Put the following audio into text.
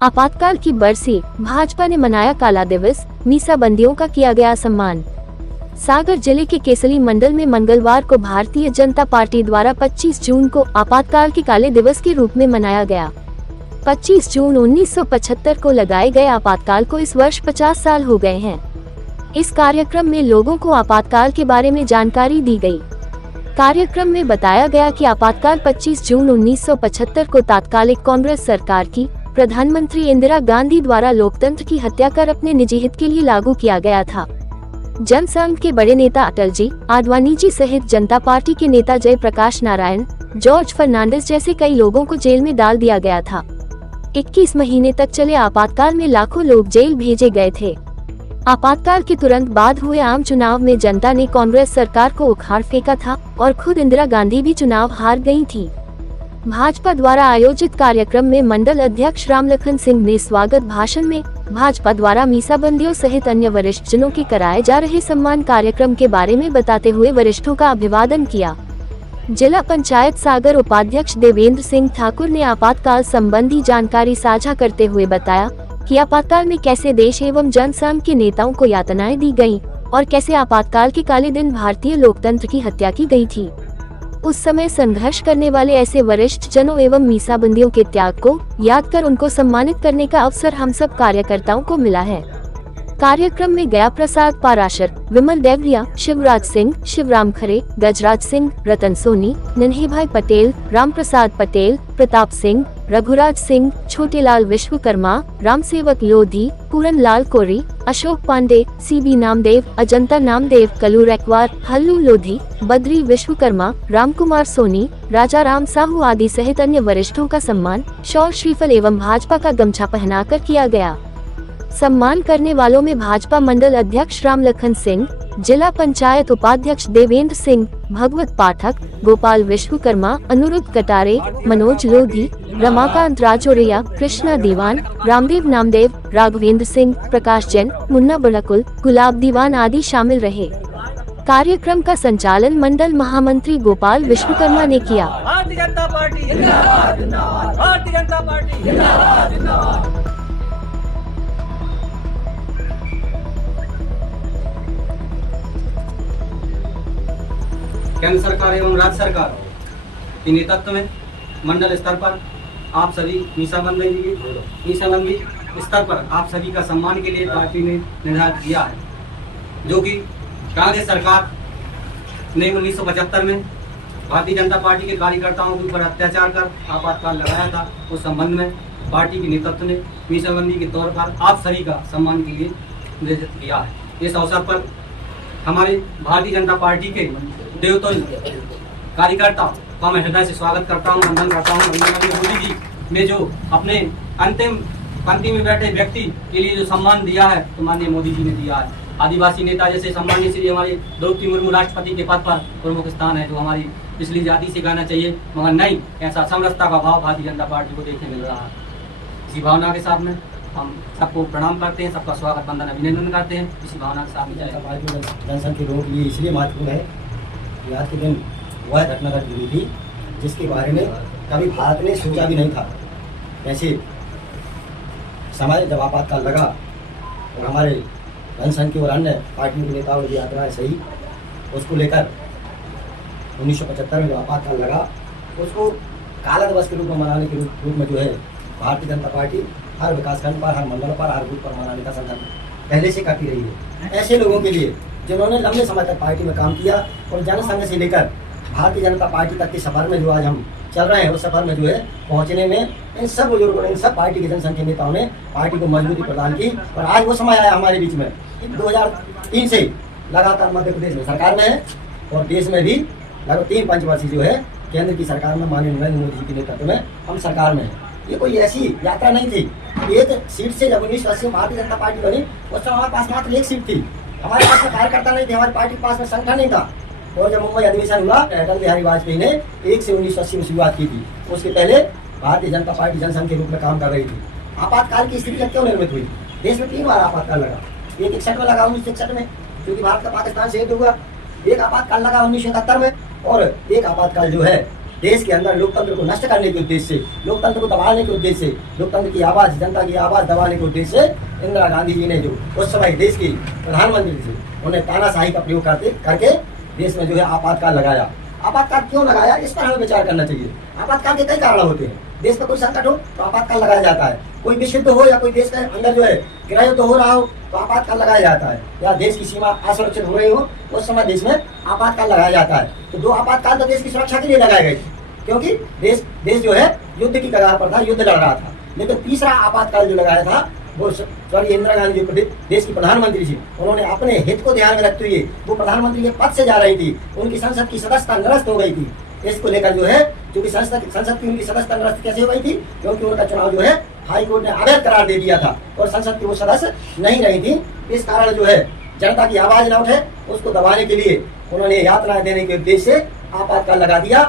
आपातकाल की बरसी, भाजपा ने मनाया काला दिवस, मीसाबंदियों का किया गया सम्मान। सागर जिले के केसली मंडल में मंगलवार को भारतीय जनता पार्टी द्वारा 25 जून को आपातकाल के काले दिवस के रूप में मनाया गया। 25 जून 1975 को लगाए गए आपातकाल को इस वर्ष 50 साल हो गए हैं। इस कार्यक्रम में लोगों को आपातकाल के बारे में जानकारी दी गई। कार्यक्रम में बताया गया कि आपातकाल 25 जून 1975 को तात्कालिक कांग्रेस सरकार की प्रधानमंत्री इंदिरा गांधी द्वारा लोकतंत्र की हत्या कर अपने निजी हित के लिए लागू किया गया था। जनसंघ के बड़े नेता अटल जी, आडवाणी जी सहित जनता पार्टी के नेता जयप्रकाश नारायण, जॉर्ज फर्नांडिस जैसे कई लोगों को जेल में डाल दिया गया था। 21 महीने तक चले आपातकाल में लाखों लोग जेल भेजे गए थे। आपातकाल के तुरंत बाद हुए आम चुनाव में जनता ने कांग्रेस सरकार को उखाड़ फेंका था और खुद इंदिरा गांधी भी चुनाव हार गई थी। भाजपा द्वारा आयोजित कार्यक्रम में मंडल अध्यक्ष रामलखन सिंह ने स्वागत भाषण में भाजपा द्वारा मीसाबंदियों सहित अन्य वरिष्ठ जनों के कराए जा रहे सम्मान कार्यक्रम के बारे में बताते हुए वरिष्ठों का अभिवादन किया। जिला पंचायत सागर उपाध्यक्ष देवेंद्र सिंह ठाकुर ने आपातकाल संबंधी जानकारी साझा करते हुए बताया कि आपातकाल में कैसे देश एवं जनसंघ के नेताओं को यातनाएं दी गईं और कैसे आपातकाल के काले दिन भारतीय लोकतंत्र की हत्या की गई थी। उस समय संघर्ष करने वाले ऐसे वरिष्ठ जनों एवं मीसाबंदियों के त्याग को याद कर उनको सम्मानित करने का अवसर हम सब कार्यकर्ताओं को मिला है। कार्यक्रम में गया प्रसाद पाराशर, विमल देवरिया, शिवराज सिंह, शिवराम खरे, गजराज सिंह, रतन सोनी, नन्हेभाई पटेल, राम प्रसाद पटेल, प्रताप सिंह, रघुराज सिंह, छोटेलाल विश्वकर्मा, रामसेवक लोधी, पूरन लाल कोरी, अशोक पांडे, सीबी नामदेव, अजंता नामदेव, कलू रैकवार, हल्लू लोधी, बद्री विश्वकर्मा, रामकुमार सोनी, राजा राम साहू आदि सहित अन्य वरिष्ठों का सम्मान शॉल श्रीफल एवं भाजपा का गमछा पहनाकर किया गया। सम्मान करने वालों में भाजपा मंडल अध्यक्ष रामलखन सिंह, जिला पंचायत उपाध्यक्ष देवेंद्र सिंह, भगवत पाठक, गोपाल विश्वकर्मा, अनुरुद्ध कटारे, मनोज लोधी, रमाकांत राजौरिया, कृष्णा दीवान, रामदेव नामदेव, राघवेंद्र सिंह, प्रकाश जैन, मुन्ना बड़कुल, गुलाब दीवान आदि शामिल रहे। कार्यक्रम का संचालन मंडल महामंत्री गोपाल विश्वकर्मा ने किया। भारतीय जनता पार्टी जिंदाबाद, जिंदाबाद, भारतीय जनता पार्टी जिंदाबाद, जिंदाबाद। केंद्र सरकार एवं राज्य सरकार के नेतृत्व में मंडल स्तर पर आप सभी मीसाबंदी स्तर पर आप सभी का सम्मान के लिए पार्टी ने निर्धारित किया है, जो कि कांग्रेस सरकार ने 1975 में भारतीय जनता पार्टी के कार्यकर्ताओं के ऊपर अत्याचार कर आपातकाल लगाया था। उस संबंध में पार्टी के नेतृत्व ने मीसाबंदी के तौर पर आप सभी का सम्मान के लिए निर्धारित किया है। इस अवसर पर हमारे भारतीय जनता पार्टी के देवतुल्य कार्यकर्ता का मैं हृदय से स्वागत करता हूँ, वंदन करता हूँ। मोदी जी ने जो अपने अंतिम पंक्ति में बैठे व्यक्ति के लिए जो सम्मान दिया है, तो माननीय मोदी जी ने दिया है। आदिवासी नेता जैसे सम्मानित श्री हमारे द्रौपदी मुर्मू राष्ट्रपति के पद पर प्रमुख स्थान है, जो हमारी पिछली जाति से कहना चाहिए, मगर नहीं, ऐसा समरसता का भाव भारतीय जनता पार्टी को देखने मिल रहा है। इसी भावना के साथ में हम सबको प्रणाम करते हैं, सबका स्वागत वंदन अभिनंदन करते हैं। इसी भावना के साथ जनसंघ के लोगों के लिए इसलिए महत्वपूर्ण है कि आज के दिन वह घटना घट हुई थी जिसके बारे में कभी भारत ने सोचा भी नहीं था। ऐसे समय जब आपातकाल लगा और हमारे जनसंघ की और अन्य पार्टियों के नेताओं की यात्राएं सही, उसको लेकर 1975 में जब आपातकाल लगा, उसको काला दिवस के रूप में मनाने के रूप में जो है भारतीय जनता पार्टी हर विकासखंड पर, हर मंडल पर, हर बूथ पर मनाने का संकल्प पहले से करती रही है। ऐसे लोगों के लिए जिन्होंने लंबे समय तक पार्टी में काम किया और जनसंघ से लेकर भारतीय जनता पार्टी तक के सफर में जो आज हम चल रहे हैं, उस सफर में जो है पहुंचने में इन सब बुजुर्गों ने, इन सब पार्टी के जनसंघ के नेताओं ने पार्टी को मजबूती प्रदान की। और आज वो समय आया हमारे बीच में 2003 से लगातार मध्य प्रदेश में सरकार में है और देश में भी लगभग 3 पंचवर्षीय जो है केंद्र की सरकार में माननीय नरेंद्र मोदी जी के नेतृत्व में हम सरकार में है। ये कोई ऐसी यात्रा नहीं थी। एक सीट से जब 1980 में भारतीय जनता पार्टी बनी, उस समय हमारे पास मात्र 1 सीट थी। हमारे पास में कार्यकर्ता नहीं थे, हमारी पार्टी के पास में संगठन नहीं था। और जब मुंबई अधिवेशन हुआ, अटल बिहारी वाजपेयी ने 1 से 1980 में शुरुआत की थी। उसके पहले भारतीय जनता पार्टी जनसंघ के रूप में काम कर रही थी। आपातकाल की स्थिति क्यों निर्मित हुई? देश में 3 बार आपातकाल लगा। एक 61 में लगा 1961 में, क्योंकि भारत का पाकिस्तान से युद्ध हुआ। एक आपातकाल लगा 1971 में और एक आपातकाल जो है देश के अंदर लोकतंत्र को नष्ट करने के उद्देश्य से, लोकतंत्र को दबाने के उद्देश्य से, लोकतंत्र की आवाज, जनता की आवाज दबाने के उद्देश्य से इंदिरा गांधी जी ने जो उस समय देश की प्रधानमंत्री थे, उन्हें तानाशाही का प्रयोग करके देश में जो है आपातकाल लगाया। आपातकाल क्यों लगाया, इस पर हमें विचार करना चाहिए। आपातकाल के कई कारण होते हैं। देश में कोई संकट हो तो आपातकाल लगाया जाता है, कोई विश्व युद्ध हो या कोई देश के अंदर जो है गृह युद्ध हो रहा हो तो आपातकाल लगाया जाता है, या देश की सीमा असुरक्षित हो रही हो उस समय देश में आपातकाल लगाया जाता है। तो 2 आपातकाल तो देश की सुरक्षा के लिए लगाए गए थे, क्योंकि देश जो है युद्ध की कगार पर था, युद्ध लड़ रहा था। लेकिन तीसरा आपातकाल जो लगाया था वो स्वर्गीय इंदिरा गांधी जो देश की प्रधानमंत्री थी, उन्होंने अपने हित को ध्यान में रखते हुए, वो प्रधानमंत्री के पद से जा रही थी, उनकी संसद की सदस्यता निरस्त हो गई थी। इसको लेकर जो है, क्योंकि संसद की उनकी सदस्यता निरस्त कैसे हो गई थी, क्योंकि उनका चुनाव जो है हाई कोर्ट ने अवैध करार दे दिया था और संसद की वो सदस्य नहीं रही थी। इस कारण जो है जनता की आवाज न उठे, उसको दबाने के लिए उन्होंने यातनाएं देने के उद्देश्य से आपातकाल लगा दिया।